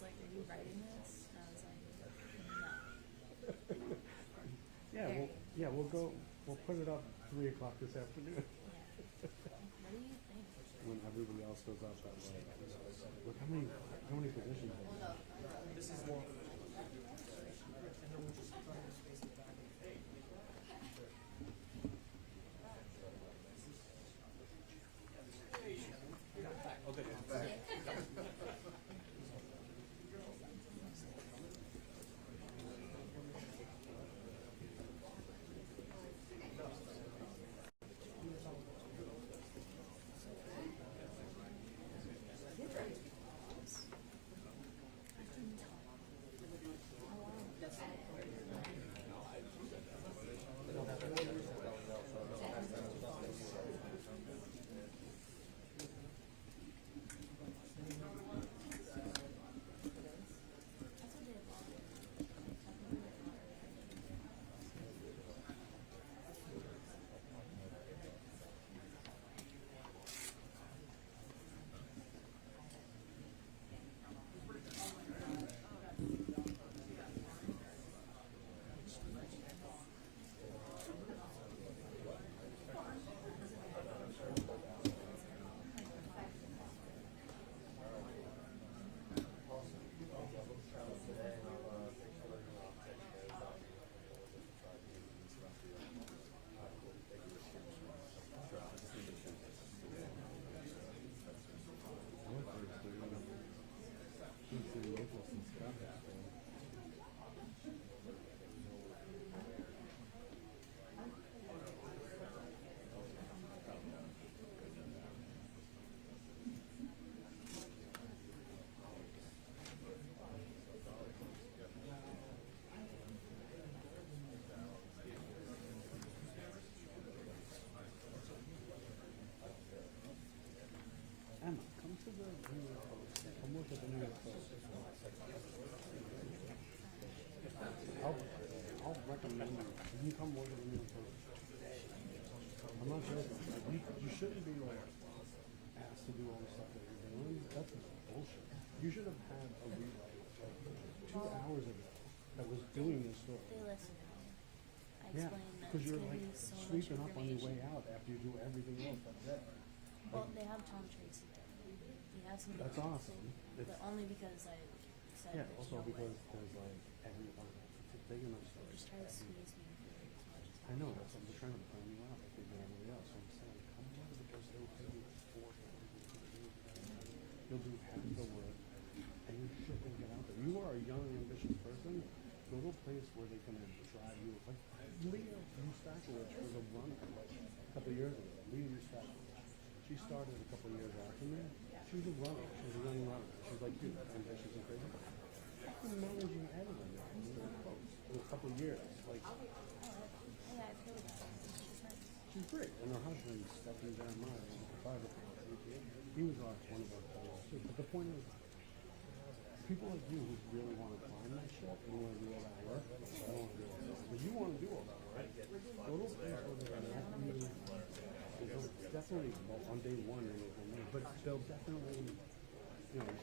was like, "Are you writing this?" And I was like, "No." We'll go. We'll put it up 3 o'clock this afternoon. Yeah. What do you think? When everybody else goes out that way. Look how many positions are there? This is more. Emma, come to the New York Post. Come work at the New York Post. I'll recommend you. You can come work at the New York Post. I'm not joking. Like, you shouldn't be like asked to do all the stuff that you're doing. That's bullshit. You should have had a rewrite like 2 hours ago that was doing this story. They listen to me. I Yeah, explain that because it's you're gonna like be so much sweeping up on your way information. out after you do everything else that's there. Well, they have Tom Tracy there. We have some. That's awesome. But only because I said Yeah, there's also no because way. there's like everyone. It's a big enough story. Just try to squeeze me through as much as I know that's what I'm trying to plan you out like they did everybody else. So I'm saying, come over because they'll pay you 4 You'll do half the work, and you shit will get out there. You are a young, ambitious person. Go to a place where they can drive you. Like Leah Eustakovich was a runner like a couple of years ago. Leah Eustakovich. She started a couple of years after me. She was a runner. She was a young runner. She was like you, ambitious and crazy. Fucking managing editor now. In a couple of years. Like Yeah, I've heard about her. She's nice. she's great. And her husband, Stephanie Jeremiah, was a photographer. He was one of our fellows too. But the point is, people like you who really want to climb that shit and want to do all that work, I don't want to do all that work. But you want to do all that work. Go to a place where they're going to have you. They'll definitely, well, on day one, you're going to leave, but they'll definitely,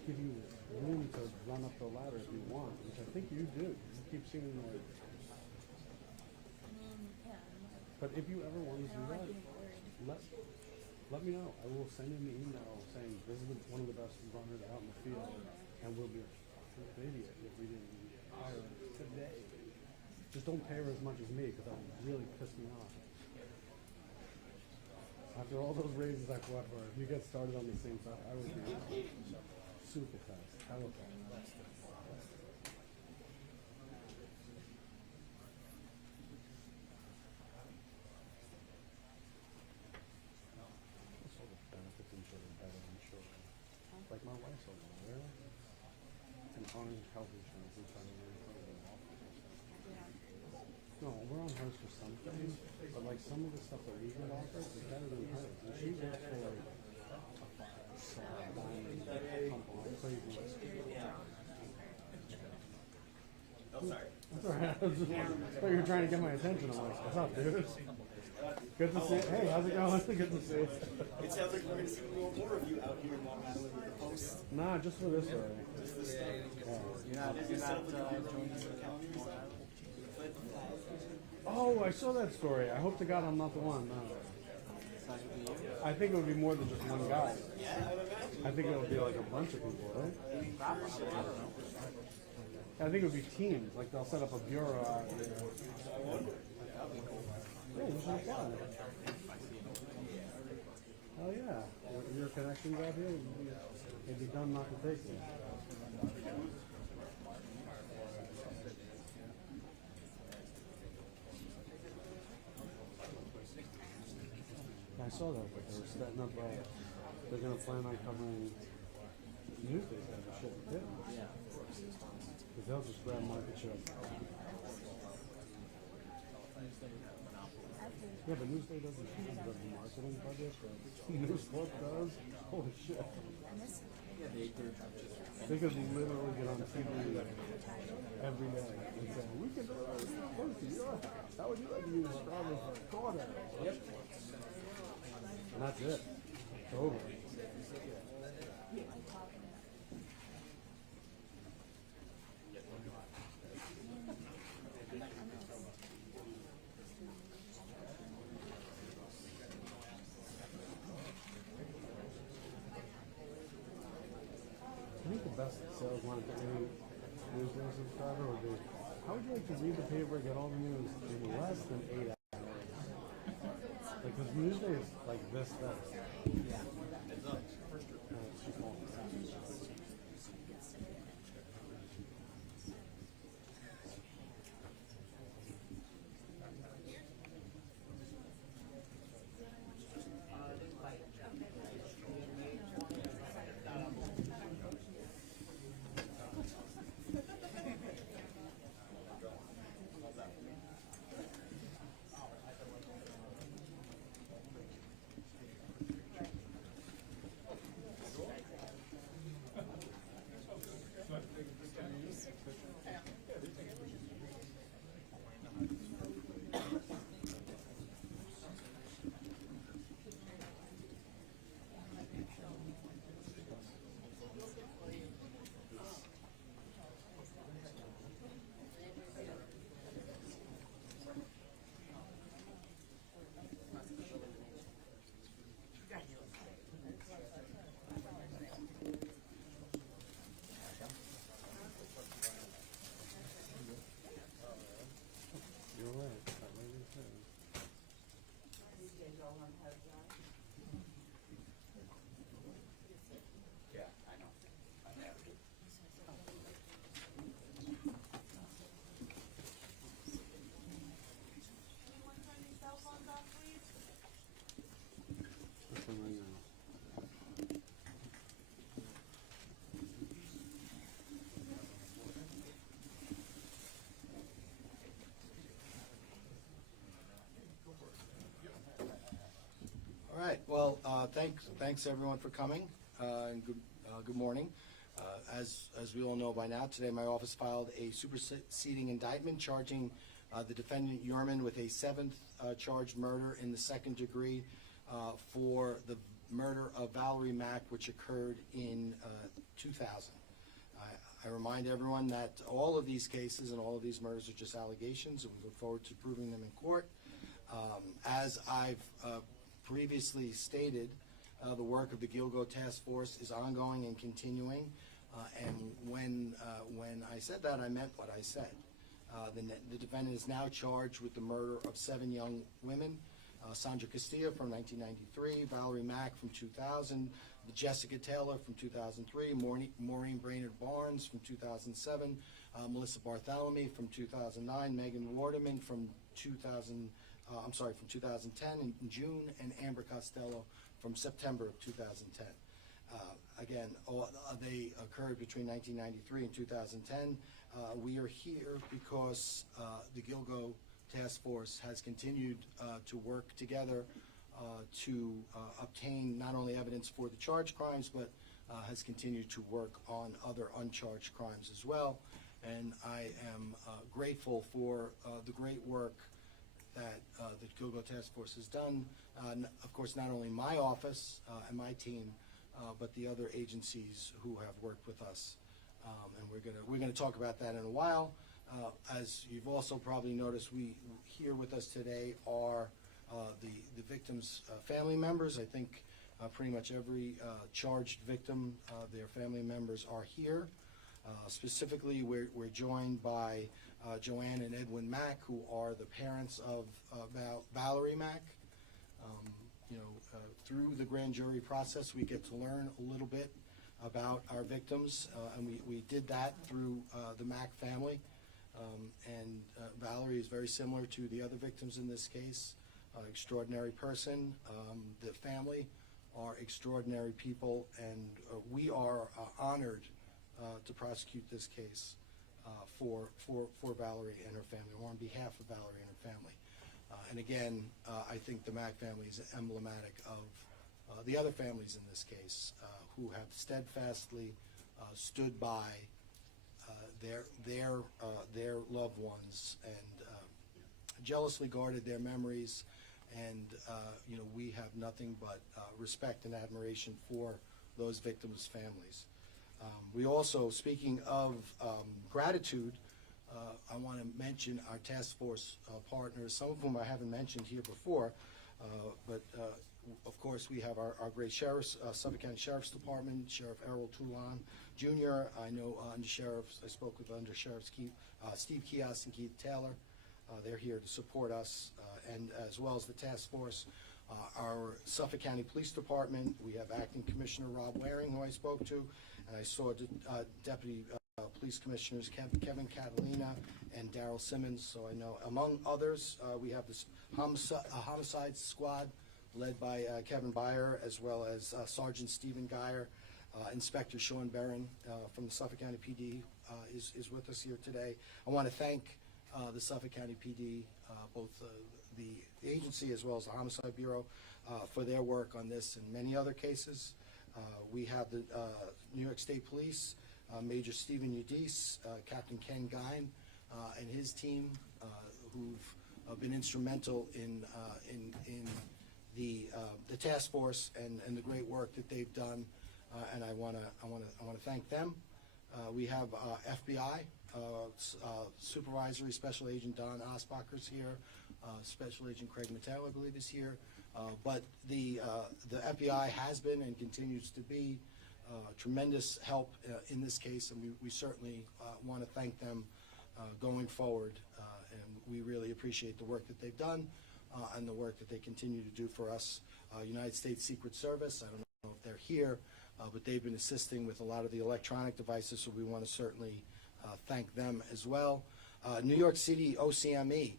give you room to run up the ladder if you want, which I think you do. You keep seeming like. I mean, yeah. But if you ever want to I do don't like that, being worried. let me know. I will send you an email saying this is one of the best runners out in the field, and we'll be a fucking idiot if we didn't hire her today. Just don't pay her as much as me because that would really piss me off. After all those raises I fought for, if you get started on the same stuff, I would be super fast. I would be. Sort of benefits insurance better than insurance. Like my wife's a lawyer, and on health insurance and trying to learn from No, we're on hers for some things, but like some of the stuff that we get offered is better than hers. And she works for like a diamond company, crazy. Oh, sorry. That's alright. I thought you were trying to get my attention. I'm like, what's up, dude? Good to see you. Hey, how's it going? Good to see you. It sounds like we're going to see more of you out here in Long Island with the post. Nah, just for this story. Just this stuff. Yeah. You're not joining the Long Island? Oh, I saw that story. I hope to God I'm not the one. No. It's not gonna be you? I think it would be more than just one guy. I think it would be like a bunch of people, right? Probably. I don't know. I think it would be teams. Like they'll set up a bureau out here. Yeah, you should apply. Oh yeah, your connections out here, they'd be done not to take you. I saw that, but they were setting up. They're gonna plan on covering Newsday type of shit too. Yeah. Because they'll just grab market share. Yeah, but Newsday doesn't have the marketing budget that Newsport does. Holy shit. Yeah, They could literally get on TV every day and say, we can deliver this close to your house. How would you like to use strawberries for a quarter? Yep. And that's it. It's over. I think the best sales line for any newsday subscriber would be, how would you like to read the paper and get all the news in less than 8 hours? Because Newsday is like this fast. Yeah. You're right. That lady said. That's one right now. All right. Well, thanks everyone for coming, and good morning. As we all know by now, today my office filed a superseding indictment charging the defendant Yurman with a seventh charged murder in the second degree for the murder of Valerie Mack, which occurred in 2000. I remind everyone that all of these cases and all of these murders are just allegations, and we look forward to proving them in court. As I've previously stated, the work of the Gilgo Task Force is ongoing and continuing. And when I said that, I meant what I said. The defendant is now charged with the murder of 7 young women: Sandra Castilla from 1993, Valerie Mack from 2000, Jessica Taylor from 2003, Maureen Brainerd Barnes from 2007, Melissa Bartholomew from 2009, Megan Waterman from 2010 in June, and Amber Costello from September of 2010. Again, they occurred between 1993 and 2010. We are here because the Gilgo Task Force has continued to work together to obtain not only evidence for the charged crimes, but has continued to work on other uncharged crimes as well. And I am grateful for the great work that the Gilgo Task Force has done. Of course, not only my office and my team, but the other agencies who have worked with us. And we're gonna talk about that in a while. As you've also probably noticed, we here with us today are the victims' family members. I think pretty much every charged victim, their family members are here. Specifically, we're joined by Joanne and Edwin Mack, who are the parents of Valerie Mack. Through the grand jury process, we get to learn a little bit about our victims, and we did that through the Mack family. And Valerie is very similar to the other victims in this case. Extraordinary person. The family are extraordinary people, and we are honored to prosecute this case for Valerie and her family, or on behalf of Valerie and her family. And again, I think the Mack family is emblematic of the other families in this case who have steadfastly stood by their loved ones and jealously guarded their memories. And we have nothing but respect and admiration for those victims' families. We also, speaking of gratitude, I want to mention our task force partners, some of whom I haven't mentioned here before, but of course we have our great sheriffs, Suffolk County Sheriff's Department, Sheriff Errol Toulon Jr. I know undersheriffs, I spoke with undersheriffs Steve Kios and Keith Taylor. They're here to support us, and as well as the task force. Our Suffolk County Police Department, we have Acting Commissioner Rob Waring, who I spoke to, and I saw Deputy Police Commissioners Kevin Catalina and Daryl Simmons. So I know, among others, we have this homicide squad led by Kevin Byer, as well as Sergeant Stephen Geyer. Inspector Sean Barron from the Suffolk County PD is with us here today. I want to thank the Suffolk County PD, both the agency as well as the Homicide Bureau, for their work on this and many other cases. We have the New York State Police, Major Stephen Udise, Captain Ken Gein, and his team, who've been instrumental in the task force and the great work that they've done, and I want to thank them. We have FBI. Supervisory Special Agent Don Osbacher's here. Special Agent Craig Mateo, I believe, is here. But the FBI has been and continues to be tremendous help in this case, and we certainly want to thank them going forward. And we really appreciate the work that they've done and the work that they continue to do for us. United States Secret Service, I don't know if they're here, but they've been assisting with a lot of the electronic devices, so we want to certainly thank them as well. New York City OCME,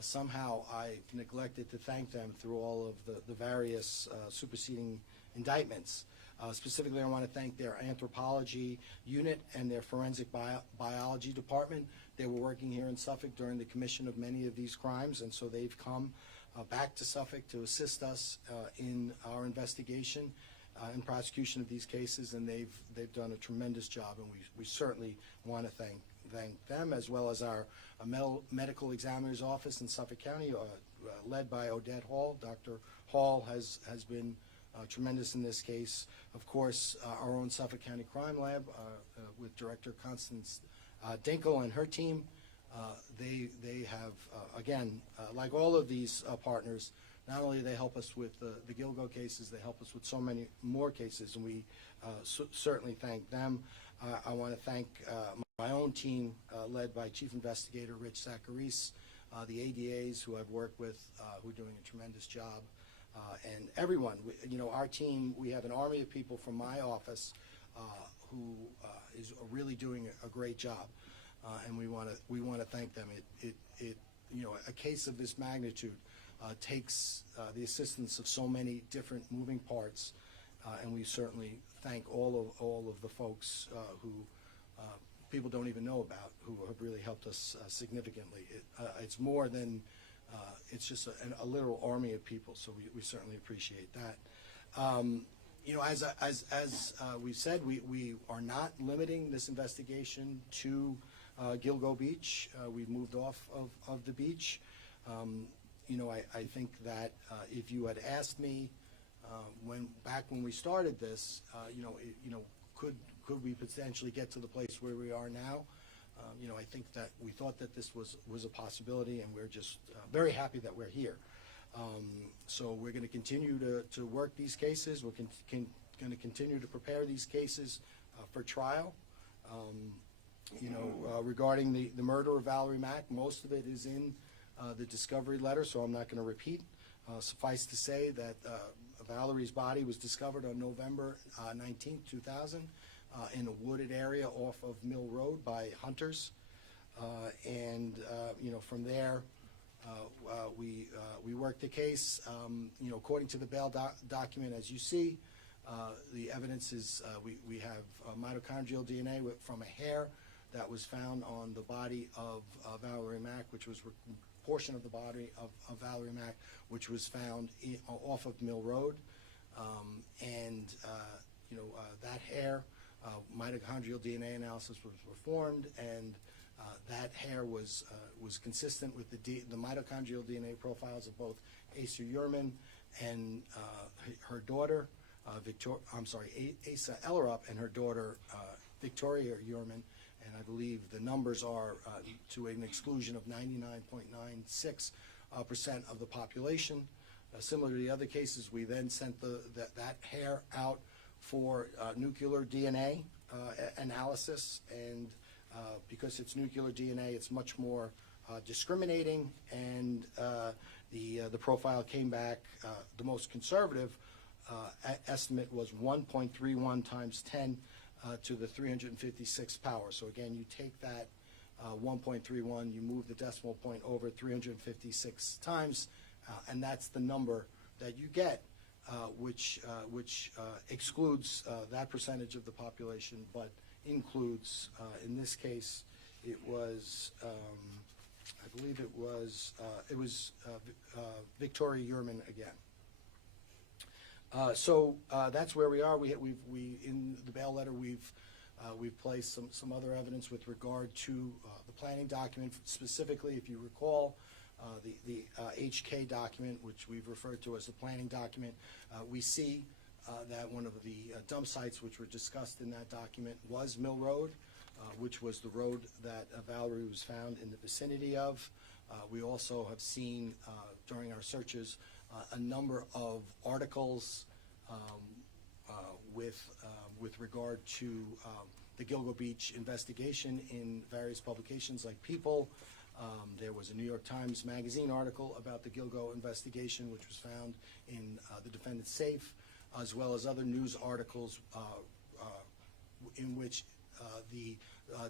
somehow I neglected to thank them through all of the various superseding indictments. Specifically, I want to thank their anthropology unit and their forensic biology department. They were working here in Suffolk during the commission of many of these crimes, and so they've come back to Suffolk to assist us in our investigation and prosecution of these cases, and they've done a tremendous job, and we certainly want to thank them, as well as our medical examiner's office in Suffolk County, led by Odette Hall. Dr. Hall has been tremendous in this case. Of course, our own Suffolk County Crime Lab with Director Constance Dinkle and her team. They have, again, like all of these partners, not only do they help us with the Gilgo cases, they help us with so many more cases, and we certainly thank them. I want to thank my own team, led by Chief Investigator Rich Zacharis, the ADAs who I've worked with, who are doing a tremendous job, and everyone. Our team, we have an army of people from my office who is really doing a great job, and we want to thank them. A case of this magnitude takes the assistance of so many different moving parts, and we certainly thank all of the folks who people don't even know about, who have really helped us significantly. It's more than it's just a literal army of people, so we certainly appreciate that. As we've said, we are not limiting this investigation to Gilgo Beach. We've moved off of the beach. I think that if you had asked me back when we started this, could we potentially get to the place where we are now? You know, I think that we thought that this was a possibility, and we're just very happy that we're here. So we're going to continue to work these cases. We're going to continue to prepare these cases for trial. You know, regarding the murder of Valerie Mack, most of it is in the discovery letter, so I'm not going to repeat. Suffice to say that Valerie's body was discovered on November 19, 2000, in a wooded area off of Mill Road by hunters. You know, from there, we worked the case. You know, according to the bail document, as you see, the evidence is we have mitochondrial DNA from a hair that was found on the body of Valerie Mack, which was portion of the body of Valerie Mack, which was found off of Mill Road. You know, that hair, mitochondrial DNA analysis was performed, and that hair was consistent with the mitochondrial DNA profiles of both Asa Ehrman and her daughter, Asa Ellerup and her daughter, Victoria Ehrman. And I believe the numbers are to an exclusion of 99.96% of the population. Similar to the other cases, we then sent that hair out for nuclear DNA analysis, and because it's nuclear DNA, it's much more discriminating, and the profile came back. The most conservative estimate was 1.31 times 10 to the 356 power. So again, you take that 1.31, you move the decimal point over 356 times, and that's the number that you get, which excludes that percentage of the population, but includes, in this case, it was, I believe it was Victoria Ehrman again. So that's where we are. We in the bail letter we've placed some other evidence with regard to the planning document. Specifically, if you recall, the HK document, which we've referred to as the planning document, we see that one of the dump sites which were discussed in that document was Mill Road, which was the road that Valerie was found in the vicinity of. We also have seen during our searches a number of articles with regard to the Gilgo Beach investigation in various publications like People. There was a New York Times Magazine article about the Gilgo investigation, which was found in the defendant's safe, as well as other news articles in which the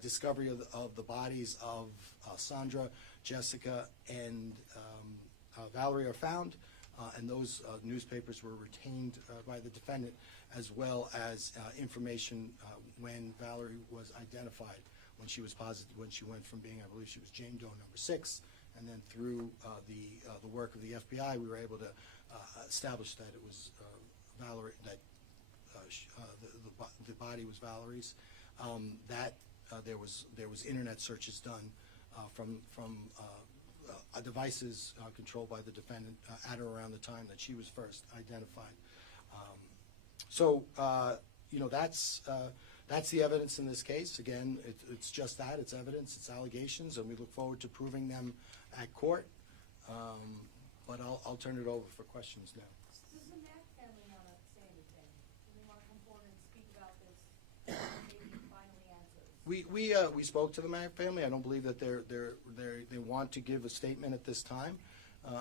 discovery of the bodies of Sandra, Jessica, and Valerie are found, and those newspapers were retained by the defendant, as well as information when Valerie was identified, when she was positive, when she went from being, I believe she was Jane Doe number 6, and then through the work of the FBI, we were able to establish that it was Valerie, that the body was Valerie's. There was internet searches done from devices controlled by the defendant at or around the time that she was first identified. You know, that's the evidence in this case. Again, it's just that, it's evidence, it's allegations, and we look forward to proving them at court. But I'll turn it over for questions now. Does the Mack family want to say anything? Do they want to come forward and speak about this and maybe finally answer? We spoke to the Mack family. I don't believe that they want to give a statement at this time.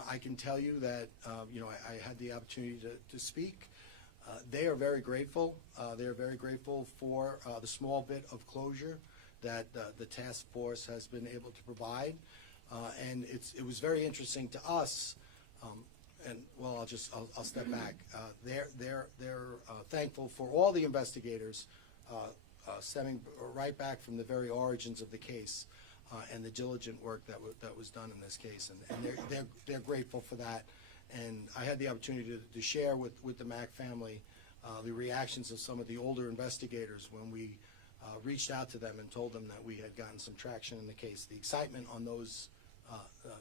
I can tell you that you know, I had the opportunity to speak. They are very grateful. They are very grateful for the small bit of closure that the task force has been able to provide, and it was very interesting to us. And well, I'll step back. They're thankful for all the investigators, stemming right back from the very origins of the case, and the diligent work that was done in this case, and they're grateful for that. And I had the opportunity to share with the Mack family the reactions of some of the older investigators when we reached out to them and told them that we had gotten some traction in the case. The excitement on those,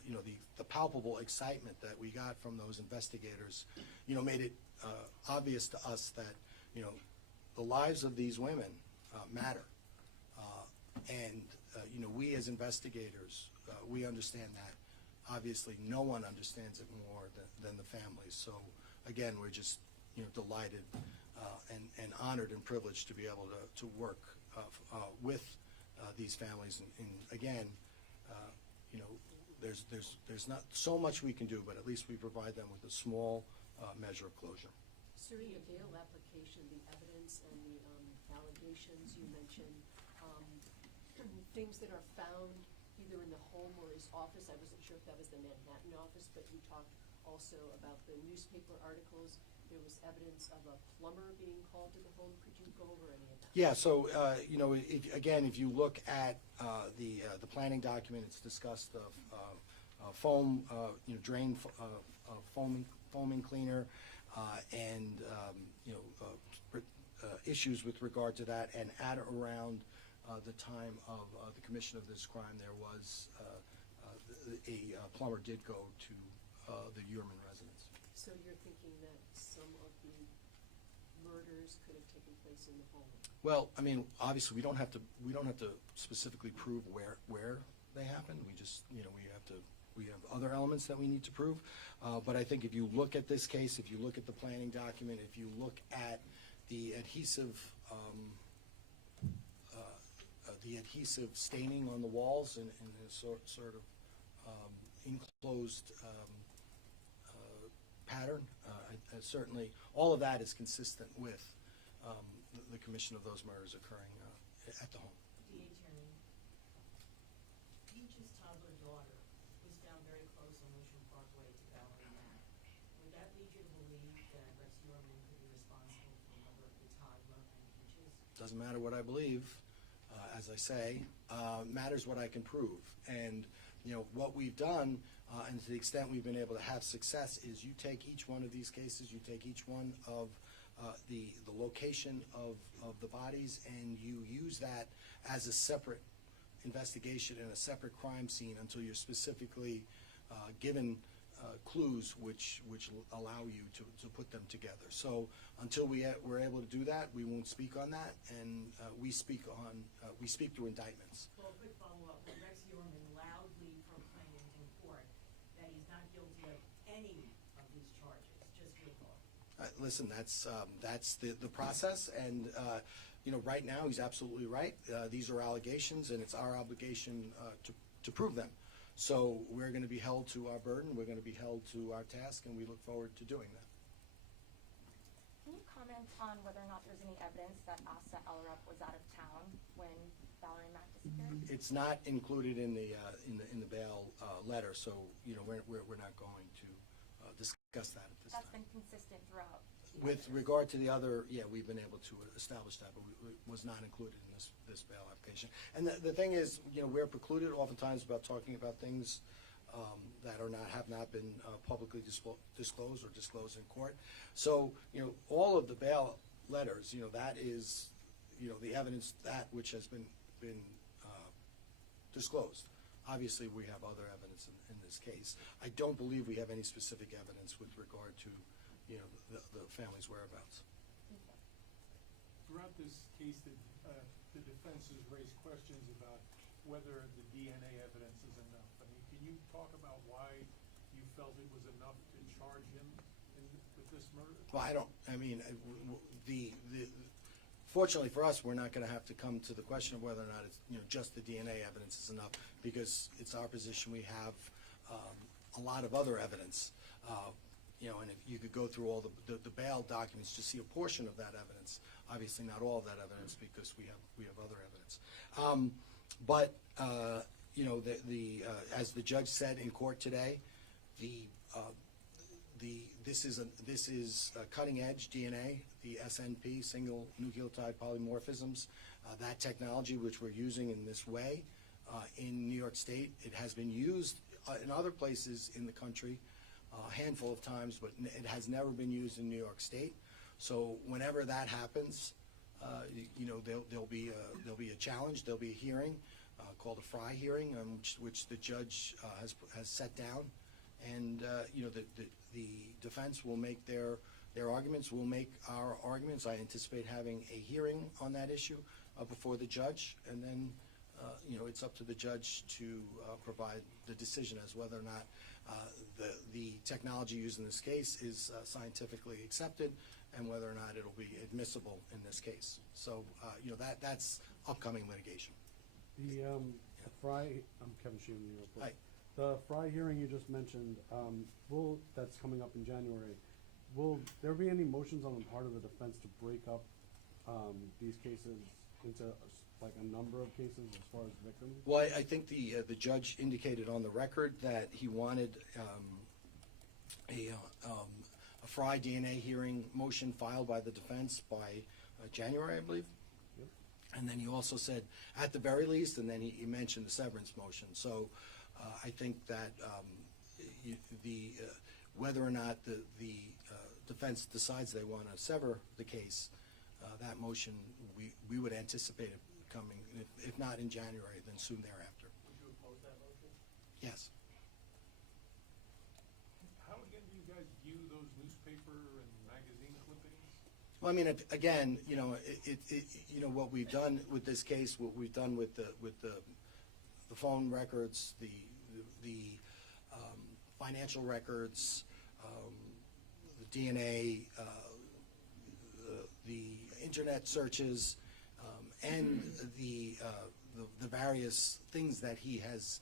you know, the palpable excitement that we got from those investigators, you know, made it obvious to us that, you know, the lives of these women matter. We as investigators, we understand that. Obviously, no one understands it more than the families. So, again, we're just, delighted and honored and privileged to be able to work with these families. And again, there's not so much we can do, but at least we provide them with a small measure of closure. Sir, in the bail application, the evidence and the allegations you mentioned, things that are found either in the home or his office. I wasn't sure if that was the Manhattan office, but you talked also about the newspaper articles. There was evidence of a plumber being called to the home. Could you go over any of that? Yeah, so, if you look at the planning document, it's discussed foam, drain foaming cleaner, and, issues with regard to that. And at around the time of the commission of this crime, there was a plumber did go to the Uhrman residence. So you're thinking that some of the murders could have taken place in the home? Well, I mean, obviously, we don't have to specifically prove where they happened. We just, we have other elements that we need to prove. But I think if you look at this case, if you look at the planning document, if you look at the adhesive staining on the walls in a sort of enclosed pattern, certainly all of that is consistent with the commission of those murders occurring at the home. DA Tierney, Beach's toddler daughter was found very close on Ocean Parkway to Valerie Mack. Would that lead you to believe that Rex Uhrman could be responsible for the murder of the toddler and Beaches? Doesn't matter what I believe, as I say, matters what I can prove. And what we've done, and to the extent we've been able to have success, is you take each one of these cases, you take each one of the location of the bodies, and you use that as a separate investigation and a separate crime scene until you're specifically given clues which allow you to put them together. So until we're able to do that, we won't speak on that, and we speak through indictments. Well, a quick follow-up. Rex Uhrman loudly proclaimed in court that he's not guilty of any of these charges, just your thought. Listen, that's the process, and right now he's absolutely right. These are allegations, and it's our obligation to prove them. So we're going to be held to our burden, we're going to be held to our task, and we look forward to doing that. Can you comment on whether or not there's any evidence that Asa El-Rep was out of town when Valerie Mack disappeared? It's not included in the bail letter, so we're not going to discuss that at this time. That's been consistent throughout. With regard to the other, we've been able to establish that, but it was not included in this bail application. And the thing is, we're precluded oftentimes about talking about things that have not been publicly disclosed or disclosed in court. So, all of the bail letters, that is, the evidence that which has been disclosed. Obviously, we have other evidence in this case. I don't believe we have any specific evidence with regard to the family's whereabouts. Throughout this case, the defense has raised questions about whether the DNA evidence is enough. I mean, can you talk about why you felt it was enough to charge him with this murder? Well, fortunately for us, we're not going to have to come to the question of whether or not it's just the DNA evidence is enough, because it's our position we have a lot of other evidence. And if you could go through all the bail documents to see a portion of that evidence, obviously not all of that evidence, because we have other evidence. As the judge said in court today, this is cutting edge DNA, the SNP, single nucleotide polymorphisms. That technology which we're using in this way in New York State, it has been used in other places in the country a handful of times, but it has never been used in New York State. So whenever that happens, there'll be a challenge. There'll be a hearing called a Fry hearing, which the judge has set down, and the defense will make their their arguments. We'll make our arguments. I anticipate having a hearing on that issue before the judge, and then, it's up to the judge to provide the decision as whether or not the technology used in this case is scientifically accepted, and whether or not it'll be admissible in this case. So, that's upcoming litigation. The Fry, I'm Kevin Sheehan, New York. Hi. The Fry hearing you just mentioned, that's coming up in January. Will there be any motions on the part of the defense to break up these cases into like a number of cases as far as victims? Well, I think the judge indicated on the record that he wanted a Fry DNA hearing motion filed by the defense by January, I believe. Yep. And then he also said, at the very least, and then he mentioned the severance motion. So I think that whether or not the defense decides they want to sever the case, that motion, we would anticipate it coming, if not in January, then soon thereafter. Would you oppose that motion? Yes. How again do you guys view those newspaper and magazine clippings? Well, I mean, again, what we've done with this case, what we've done with the phone records, the financial records, the DNA, the internet searches, and the various things that he has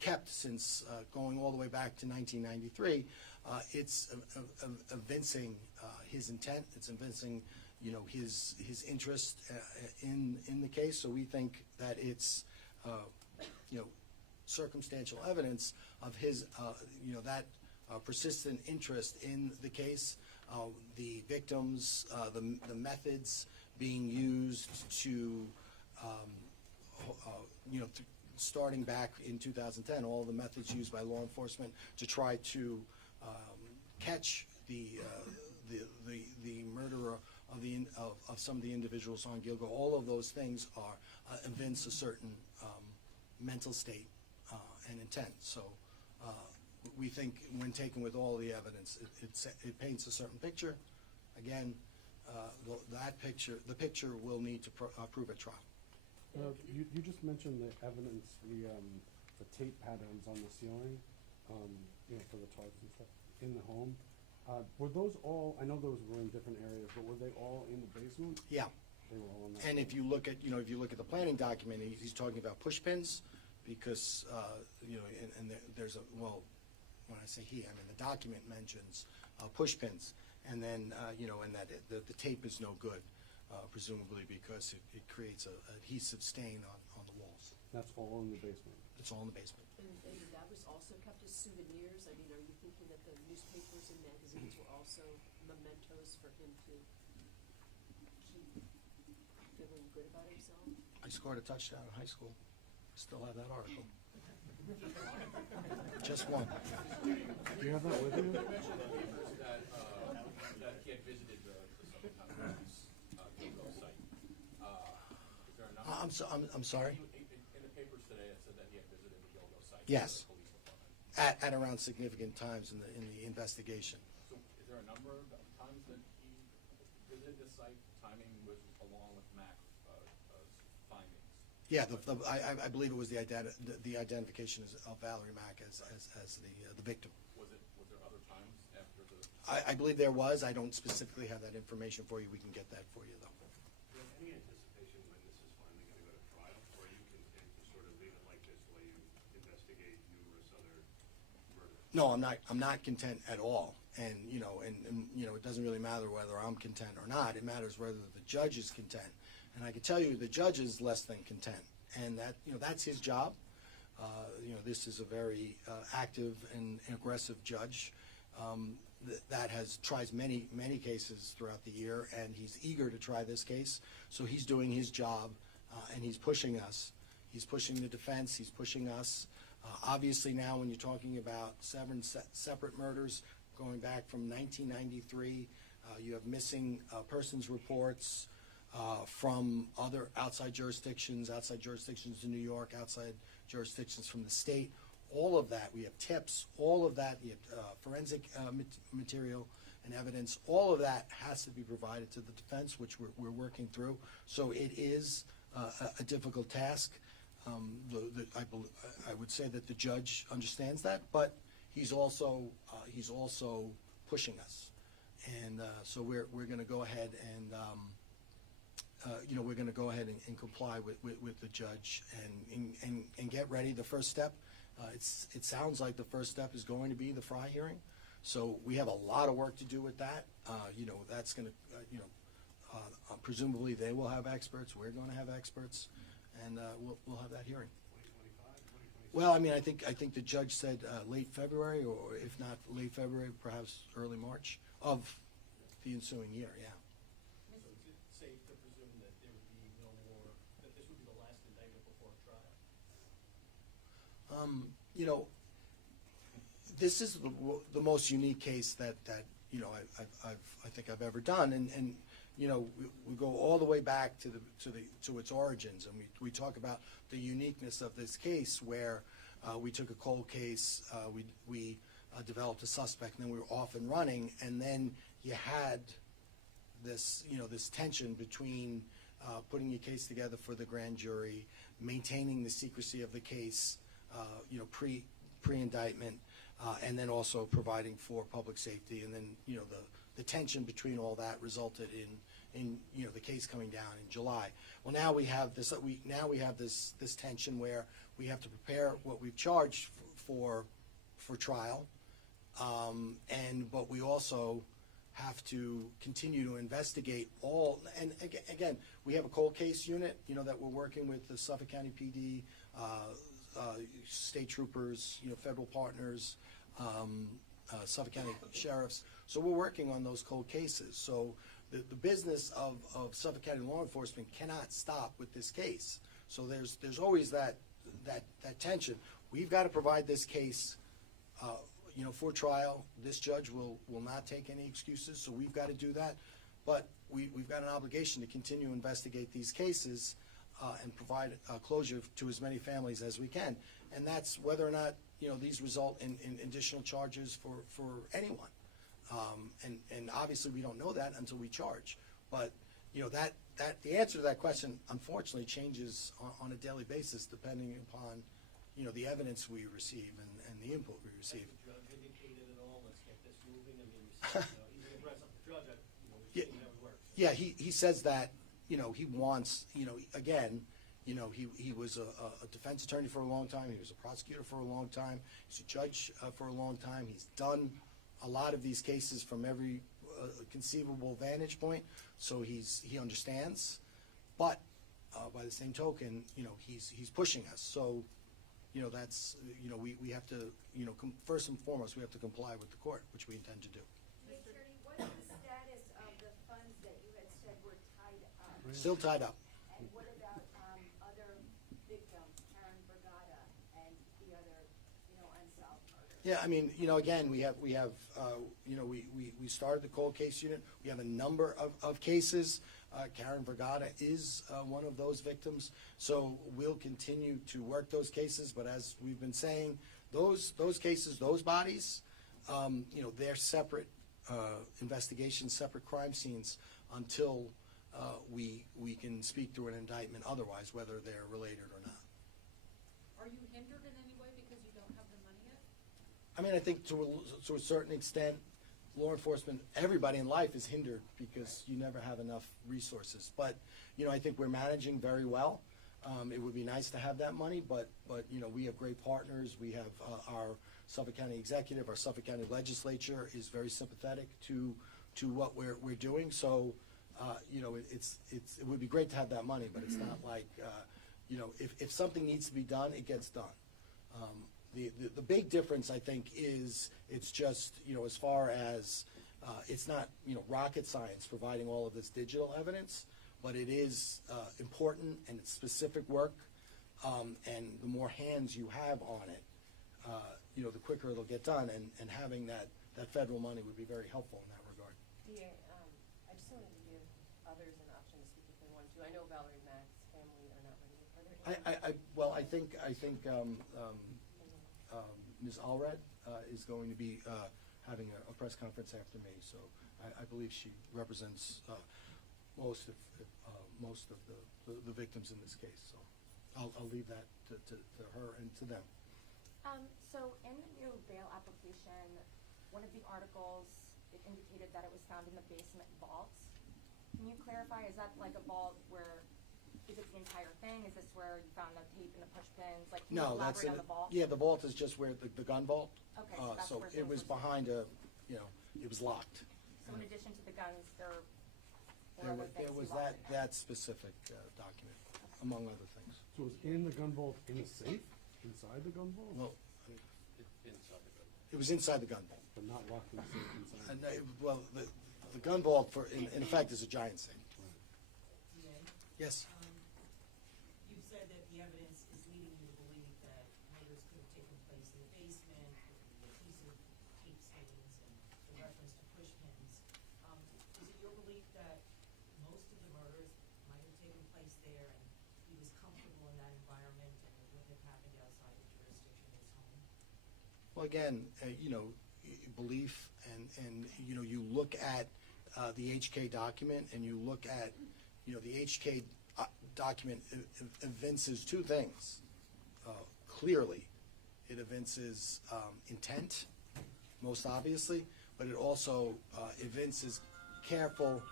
kept since going all the way back to 1993, it's evincing his intent. It's evincing, his interest in the case. So we think that it's, circumstantial evidence of his, that persistent interest in the case, the victims, the methods being used to, starting back in 2010, all the methods used by law enforcement to try to catch the murderer of some of the individuals on Gilgo. All of those things evince a certain mental state and intent. So we think when taken with all the evidence, it paints a certain picture. Again, the picture will need to prove at trial. You just mentioned the evidence, the tape patterns on the ceiling, for the tarps and stuff in the home. Were those all? I know those were in different areas, but were they all in the basement? Yeah. They were all in that. And if you look at, the planning document, he's talking about push pins, because, and there's when I say he, I mean the document mentions push pins, and then, and that the tape is no good, presumably because it creates a adhesive stain on the walls. That's all in the basement. It's all in the basement. And that was also kept as souvenirs? I mean, are you thinking that the newspapers and magazines were also mementos for him to keep feeling good about himself? I scored a touchdown in high school. Still have that article. Just one. Do you have that with you? You mentioned in the papers that he had visited the Suffolk Gilgo site. Is there a number? I'm sorry? In the papers today, it said that he had visited the Gilgo site. Yes. The police department. At around significant times in the investigation. So is there a number of times that he visited the site? Timing was along with Mac's findings. Yeah, I believe it was the identification of Valerie Mack as the victim. Was there other times after the? I believe there was. I don't specifically have that information for you. We can get that for you, though. Do you have any anticipation when this is finally going to go to trial, or are you content to sort of leave it like this while you investigate numerous other murders? No, I'm not content at all. And it doesn't really matter whether I'm content or not. It matters whether the judge is content. And I can tell you the judge is less than content. And that's his job. This is a very active and aggressive judge that tries many cases throughout the year, and he's eager to try this case. So he's doing his job, and he's pushing us. He's pushing the defense. He's pushing us. Obviously now when you're talking about 7 separate murders going back from 1993, you have missing persons reports from other outside jurisdictions in New York, outside jurisdictions from the state. All of that, we have tips, all of that, we have forensic material, and evidence. All of that has to be provided to the defense, which we're working through. So it is a difficult task. I would say that the judge understands that, but he's also pushing us. And so we're going to go ahead and we're going to go ahead and comply with the judge and get ready. The first step, it sounds like the first step is going to be the Fry hearing. So we have a lot of work to do with that. That's going to, presumably they will have experts. We're going to have experts, and we'll have that hearing. 2025, 2026? Well, I mean, I think the judge said late February, or if not late February, perhaps early March of the ensuing year. Yeah. So is it safe to presume that there would be no more, that this would be the last indictment before trial? This is the most unique case that I think I've ever done, and we go all the way back to its origins, and we talk about the uniqueness of this case, where we took a cold case, we developed a suspect, and then we were off and running, and then you had this tension between putting your case together for the grand jury, maintaining the secrecy of the case, pre-indictment, and then also providing for public safety, and then the tension between all that resulted in the case coming down in July. Well, now we have this tension where we have to prepare what we've charged for trial, but we also have to continue to investigate all. And again, we have a cold case unit, that we're working with the Suffolk County PD, state troopers, federal partners, Suffolk County sheriffs. So we're working on those cold cases. So the business of Suffolk County law enforcement cannot stop with this case. So there's always that tension. We've got to provide this case, for trial. This judge will not take any excuses, so we've got to do that. But we've got an obligation to continue to investigate these cases and provide closure to as many families as we can. And that's whether or not these result in additional charges for anyone. And obviously we don't know that until we charge. But that the answer to that question unfortunately changes on a daily basis depending upon the evidence we receive and the input we receive. Has the judge indicated at all, let's get this moving? I mean, he's going to press up the judge. We've seen how it works. Yeah, he says that he wants again. He was a defense attorney for a long time. He was a prosecutor for a long time. He's a judge for a long time. He's done a lot of these cases from every conceivable vantage point, so he understands. But by the same token, he's pushing us. So that's we have to first and foremost we have to comply with the court, which we intend to do. Hey, Attorney, what's the status of the funds that you had said were tied up? Still tied up. And what about other victims, Karen Brigada and the other, unsolved murders? Yeah, I mean, again, we started the cold case unit. We have a number of cases. Karen Brigada is one of those victims. So we'll continue to work those cases. But as we've been saying, those cases, those bodies, they're separate investigations, separate crime scenes until we can speak through an indictment otherwise, whether they're related or not. Are you hindered in any way because you don't have the money yet? I mean, I think to a certain extent, law enforcement, everybody in life is hindered because you never have enough resources. But, I think we're managing very well. It would be nice to have that money, but we have great partners. We have our Suffolk County executive, our Suffolk County legislature is very sympathetic to what we're doing. So, it would be great to have that money, but it's not like, if something needs to be done, it gets done. The big difference, I think, is it's just, as far as, it's not, rocket science providing all of this digital evidence, but it is important and it's specific work, and the more hands you have on it, the quicker it'll get done, and having that federal money would be very helpful in that regard. DA, I just wanted to give others an option to speak if they want to. I know Valerie Mack's family are not ready. Are there I think Ms. Allred is going to be having a press conference after me, so I believe she represents most of the victims in this case, so I'll leave that to her and to them. So in the new bail application, one of the articles, it indicated that it was found in the basement vault. Can you clarify, is that like a vault where, is it the entire thing? Is this where you found the tape and the push pins? Like, can you No, that's elaborate on the vault? yeah, the vault is just where the gun vault. Okay, so that's So where it things was were behind it was locked. So in addition to the guns, there There were other there things was you locked in there? that specific document, among other things. So it was in the gun vault in a safe, inside the gun vault? Well, Inside the building. it was inside the gun vault. But not locked in the safe inside? And, well, the gun vault, in effect, is a giant safe. DA? Yes? You've said that the evidence is leading you to believe that murders could have taken place in the basement, with the adhesive tape stains and the reference to push pins. Is it your belief that most of the murders might have taken place there and he was comfortable in that environment and it wouldn't have happened outside the jurisdiction of his home? Well, again, belief and you look at the HK document and you look at, the HK document evinces two things. Clearly, it evinces intent, most obviously, but it also evinces careful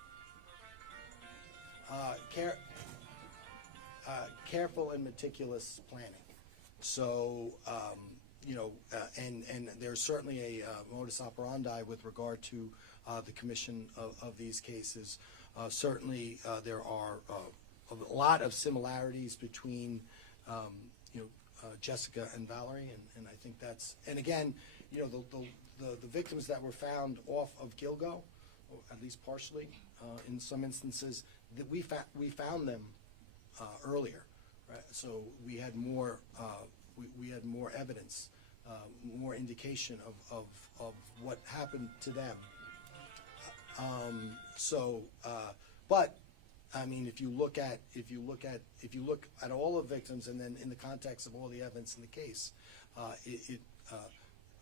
and meticulous planning. So, and there's certainly a modus operandi with regard to the commission of these cases. Certainly, there are a lot of similarities between, Jessica and Valerie, and I think that's, and again, the victims that were found off of Gilgo, or at least partially, in some instances, that we found them earlier, right? So we had more evidence, more indication of what happened to them. But I mean, if you look at all the victims, and then in the context of all the evidence in the case, it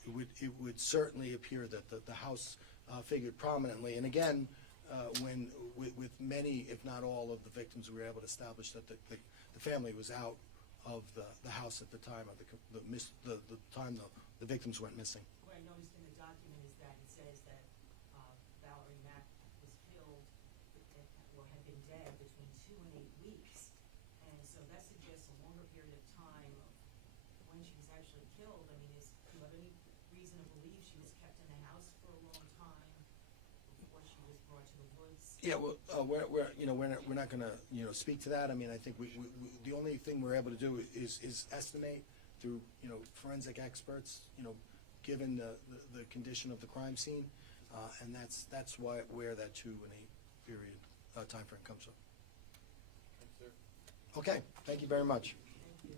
would certainly appear that the house figured prominently. And again, when with many, if not all, of the victims, we were able to establish that the family was out of the house at the time of the time the victims went missing. What I noticed in the document is that it says that Valerie Mack was killed or had been dead between 2 and 8 weeks. And so that suggests a longer period of time of when she was actually killed. I mean, do you have any reason to believe she was kept in the house for a long time before she was brought to the woods? Yeah, well, we're not going to speak to that. I mean, I think we the only thing we're able to do is estimate through forensic experts, given the condition of the crime scene, and that's where that 2 and 8 period time frame comes from. Thanks, sir. Okay, thank you very much. Thank you.